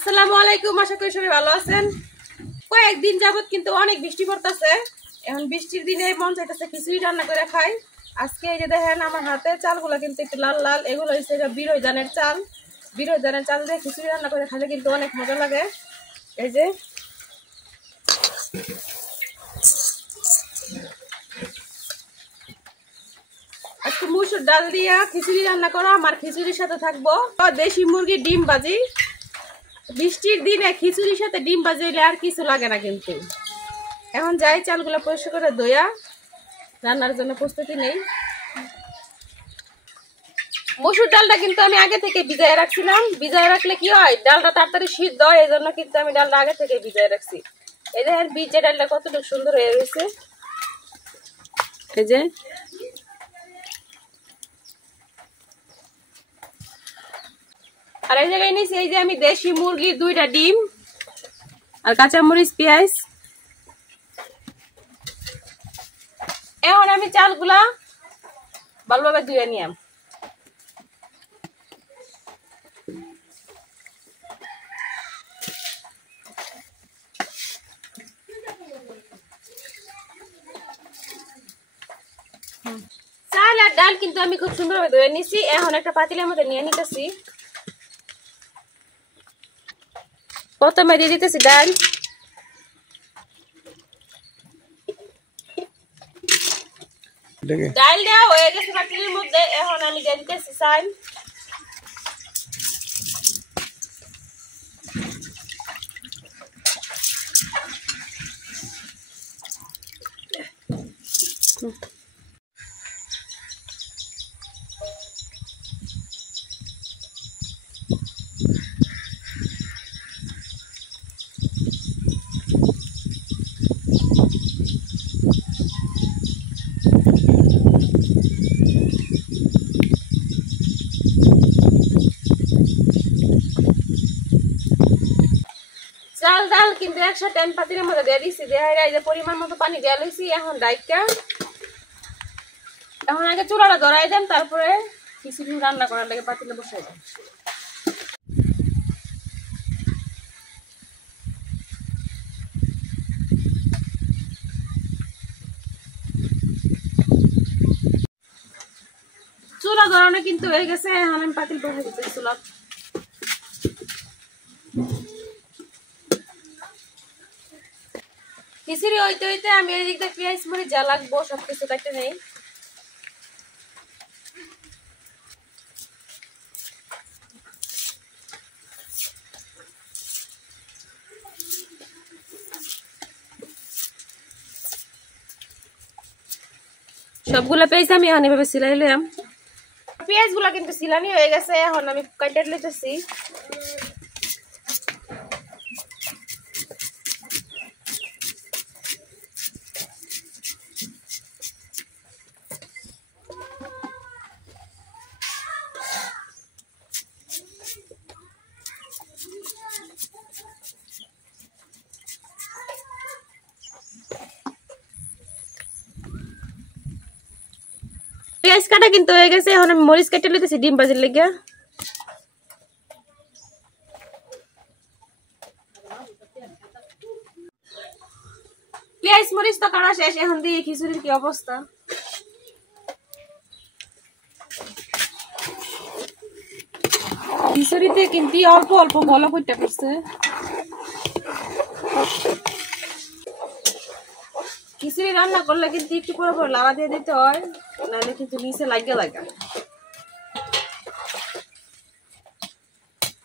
আসসালামু আলাইকুম, আশা করি সবাই ভালো আছেন। কয়েকদিন যাবত কিন্তু অনেক বৃষ্টি পড়তেছে। এখন বৃষ্টির দিনে মন চাইতেছে খিচুড়ি রান্না করে খাই। আজকে এই যে দেখেন আমার হাতে চালগুলো কিন্তু একটু লাল লাল, এগুলো হচ্ছে বিরই ধানের চাল। বিরই ধানের চাল দিয়ে খিচুড়ি রান্না করে খাইলে কিন্তু অনেক মজা লাগে। এই যে আজকে মুসুর ডাল দিয়া খিচুড়ি রান্না করা, আমার খিচুড়ির সাথে থাকবো দেশি মুরগির ডিম ভাজি। বৃষ্টির দিনে খিচুড়ির সাথে ডিম ভাজিলে আর কিছু লাগে না। কিন্তু এখন যাই চালগুলো পরিষ্কার করে ধোয়া রান্নার জন্য প্রস্তুতি নেই। মসুর ডালটা কিন্তু আমি আগে থেকে ভিজায় রাখছিলাম। ভিজায় রাখলে কি হয়, ডালটা তাড়াতাড়ি সিদ্ধ হয়, এই জন্য কিন্তু আমি ডালটা আগে থেকে ভিজায় রাখছি। এই দেখেন ভিজে ডালটা কতটুকু সুন্দর হয়ে রয়েছে। এই যে আর এই জায়গায় নিয়েছি এই যে আমি দেশি মুরগির 2টা ডিম আর কাঁচামরিচ পেঁয়াজ। এখন আমি চালগুলা ভালোভাবে ধুয়ে নিলাম। চাল আর ডাল কিন্তু আমি খুব সুন্দরভাবে ধুয়ে নিছি। এখন একটা পাতিলের মধ্যে নিয়ে নিতেছি। প্রথমে দিয়ে দিতেছি ডাল। ডাল দেওয়া হয়ে গেছে পাতিলের মধ্যে। এখন আমি দিয়ে দিতেছি চাল। চাল ডাল কিন্তু একসাথে আমি পাতিলের মধ্যে দিয়ে দিচ্ছি। এই যে পরিমাণ মতো পানি দেওয়া লইছি। এখন ডাইকা এখন আগে চুলাটা ধরাই দেন, তারপরে খিচুড়ি রান্না করার লাগে পাতিলে বসাই দেন। চুলা ধরানো কিন্তু হয়ে গেছে। এখন আমি পাতিল বসাই দিচ্ছি চুলা। খিচুড়ি হইতে হইতে আমি এই দিকটা পেঁয়াজ মরিচ যা লাগবো সবকিছু কাটতে নেই। সবগুলা পেঁয়াজ আমি এখন এভাবে সিলাই নিলাম। পেঁয়াজ গুলা কিন্তু সিলানি হয়ে গেছে। এখন আমি কাটে লিতেছি। পেঁয়াজ কাটা কিন্তু হয়ে গেছে। এখন আমি মরিচ কেটে লিতেছি ডিম ভাজির লেগে। পেঁয়াজ মরিচ তো কাটা শেষ। এখন দিয়ে খিচুড়ির কি অবস্থা। খিচুড়িতে কিন্তু অল্প অল্প বলা করতে পারছে। খিচুড়ি রান্না করলে কিন্তু একটু পরে পরে লাড়া দিয়ে দিতে হয়, নাহলে কিন্তু নিচে লাগে লাগা।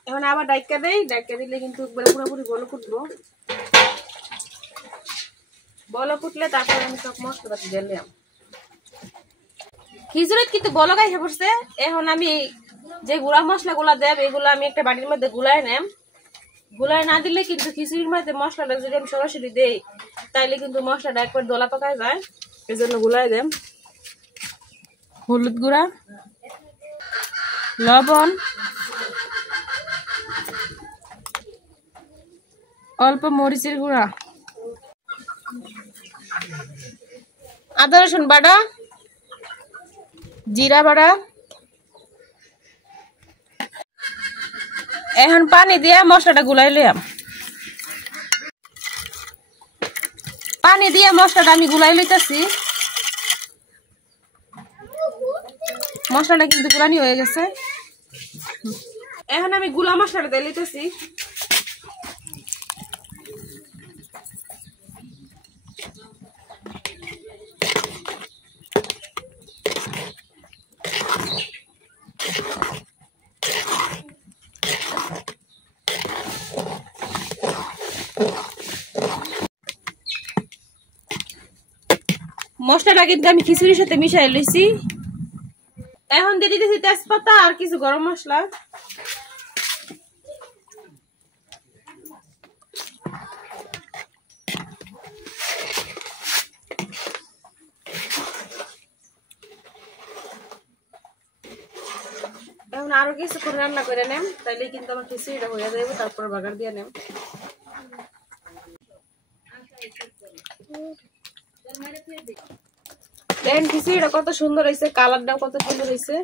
এখন আবার ডাইকা দেই। ডাইকা দিলে কিন্তু পুরোপুরি বলো কুটবো। বলো কুটলে তারপর আমি সব মশলা দিলাম। খিচুড়ি কিন্তু বলো গাইছে পড়ছে। এখন আমি যে গুঁড়া মশলা গুলা দেব এগুলো আমি একটা বাটির মধ্যে গুলাই নেম। গুলাই না দিলে কিন্তু খিচুড়ির মধ্যে মশলাটা যদি আমি সরাসরি দেই তাইলে কিন্তু মশলাটা একবার দোলা পাকায় যায়। এই জন্য গুলাই দেম। হলুদ গুঁড়া, লবণ, অল্প মরিচের গুঁড়া, আদা রসুন বাটা, জিরা বাটা, এখন পানি দিয়ে মশলাটা গুলাই লইয়াম। পানি দিয়ে মশলাটা আমি গুলাই লইতেছি। মশলাটা কিন্তু গুলানি হয়ে গেছে। এখন আমি গুলা মশলাটা দিয়ে লইতেছি। মশলাটা কিন্তু আমি খিচুড়ির সাথে মিশাই লইছি। এখন দিয়ে দিতেছি তেজপাতা আর কিছু গরম মশলা। এখন আরো কিছুক্ষণ রান্না করে নেম, তাইলে কিন্তু আমার খিচুড়িটা হয়ে যাবে। তারপর বাগার দিয়ে নেম। দেখেন খিচুড়িটা কত সুন্দর হয়েছে, কালারটাও কত সুন্দর হয়েছে।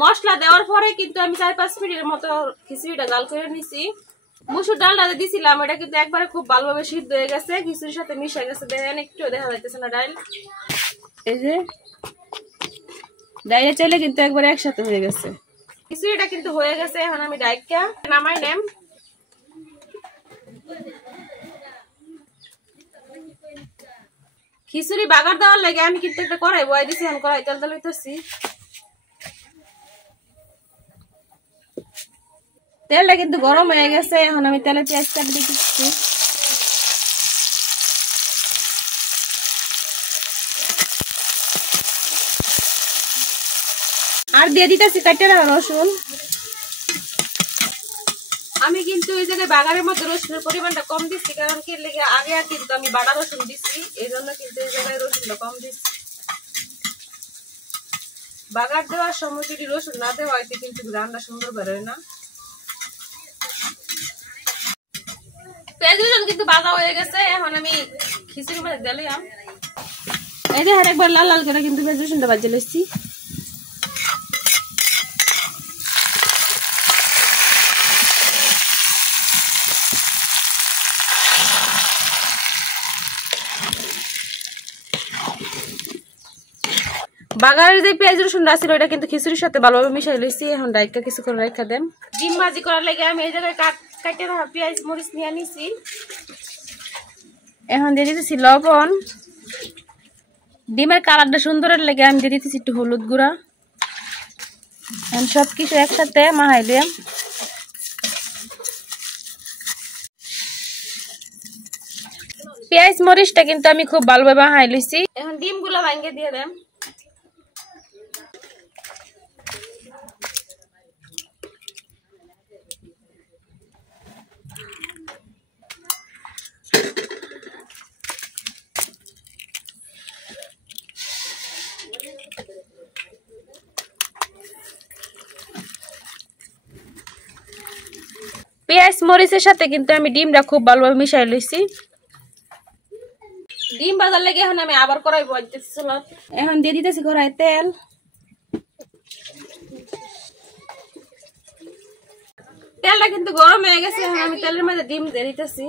মশলা দেওয়ার পরে কিন্তু আমি 4-5 মিনিটের মতো খিচুড়িটা জাল করে নিছি। মুসুর ডালটা দিছিলাম, এটা কিন্তু একবারে খুব ভালোভাবে সিদ্ধ হয়ে গেছে, খিচুড়ির সাথে মিশে গেছে। দেখেন একটু দেখা যাইতেছে না ডাল, এই যে ডাইলে চাইলে কিন্তু একবারে একসাথে হয়ে গেছে। খিচুড়িটা কিন্তু হয়ে গেছে। এখন আমি ডাইলটা নামাই নেম। খিচুড়ি বাগার দেওয়ার লাগে আমি কিন্তু একটা কড়াই বয়াই দিছি। এখন কড়াই তেল দিতেছি। তেলটা কিন্তু গরম হয়ে গেছে। এখন আমি তেলে পেঁয়াজ কাটি দিচ্ছি। আর দিয়ে দিতেছি কাটে রাখা রসুন। আমি কিন্তু এই জায়গায় বাগারের মধ্যে রসুনের পরিমাণটা কম দিচ্ছি, কারণ কি লেগে আগে আর কিন্তু আমি বাটা রসুন দিচ্ছি, এই জন্য কিন্তু এই জায়গায় রসুনটা কম দিচ্ছি। বাগার দেওয়ার সময় যদি রসুন না দেওয়া হয় কিন্তু রান্না সুন্দর বেরোয় না। পেঁয়াজ রসুন কিন্তু ভাজা হয়ে গেছে। এখন আমি খিচুড়ির মধ্যে দিলাম। এই যে একবার লাল লাল করে কিন্তু পেঁয়াজ রসুনটা ভাজে লইছি। বাগারের যে পেঁয়াজ রসুনটা ছিল ওটা কিন্তু খিচুড়ির সাথে ভালোভাবে মিশাই লইছি। এখন ডাইকা কিছুক্ষণ রেখে দেন। ডিম ভাজি করার লাগে আমি এই জায়গায় কাটে রাখা পেঁয়াজ মরিচ নিয়ে নিছি। এখন দিয়ে দিতেছি লবণ। ডিমের কালারটা সুন্দরের লাগে আমি দিয়ে দিতেছি একটু হলুদ গুঁড়া। এখন সবকিছু একসাথে মাখাই দিয়ে পেঁয়াজ মরিচটা কিন্তু আমি খুব ভালোভাবে মাখাই লইছি। এখন ডিম গুলা ভাঙিয়ে দিয়ে দেন। পেঁয়াজ মরিচের সাথে কিন্তু আমি ডিমটা খুব ভালোভাবে মিশাই লইছি। ডিম ভাজার লাগে এখন আমি আবার কড়াই বসাইতেছিলাম। এখন দিয়ে দিতেছি কড়াই তেল। তেলটা কিন্তু গরম হয়ে গেছে। এখন আমি তেলের মধ্যে ডিম দিয়ে দিতেছি।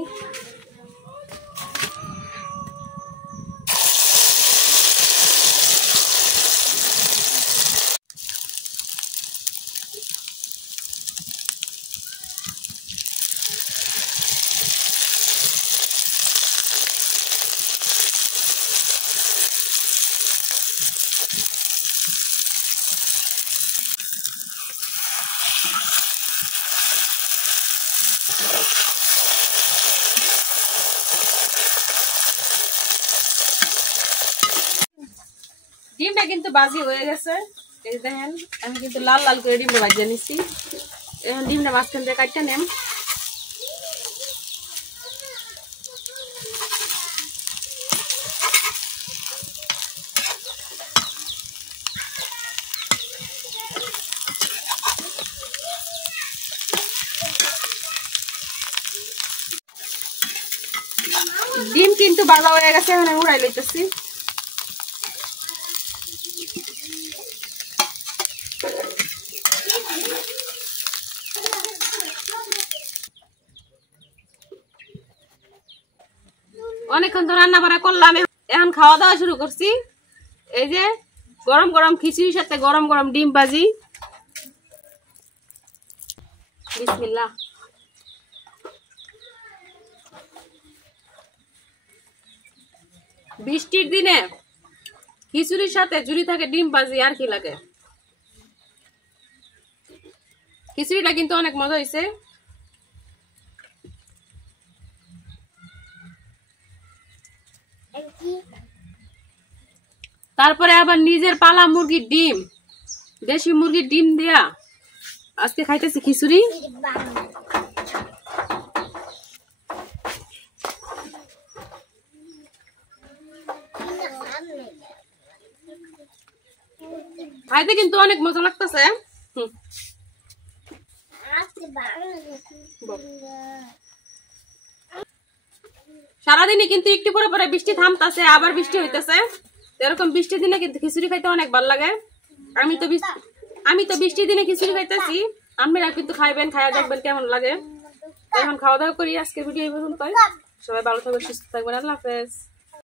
ডিমটা কিন্তু ভাজি হয়ে গেছে। এই দেখেন আমি কিন্তু লাল লাল করে ডিমটা ভাজিয়ে নিচ্ছি। এখন ডিমটা মাঝখান দিয়ে কাটতে নেম। ডিম কিন্তু ভাজা হয়ে গেছে। এখন আমি উড়াই লইতেছি। অনেকক্ষণ তো রান্না বান্না করলাম, এখন খাওয়া দাওয়া শুরু করছি। এই যে গরম গরম খিচুড়ির সাথে গরম গরম ডিম ভাজি। বিসমিল্লাহ। বৃষ্টির দিনে খিচুড়ির সাথে ঝুরি থাকে ডিম ভাজি, আর কি লাগে। খিচুড়িটা কিন্তু অনেক মজা হয়েছে। তারপরে আবার নিজের পালা মুরগির ডিম, দেশি মুরগির ডিম দিয়া আজকে খাইতেছি খিচুড়ি। খাইতে কিন্তু অনেক মজা লাগতেছে। সারাদিনই কিন্তু একটু পরে পরে বৃষ্টি থামতেছে, আবার বৃষ্টি হইতেছে। এরকম বৃষ্টির দিনে কিন্তু খিচুড়ি খাইতে অনেক ভালো লাগে। আমি তো বৃষ্টির দিনে খিচুড়ি খাইতেছি, আপনারা কিন্তু খাইবেন, খাইয়া দেখবেন কেমন লাগে। এখন খাওয়া দাওয়া করি। আজকের ভিডিও এই পর্যন্ত। সবাই ভালো থাকবেন, সুস্থ থাকবেন। আল্লাহ হাফেজ।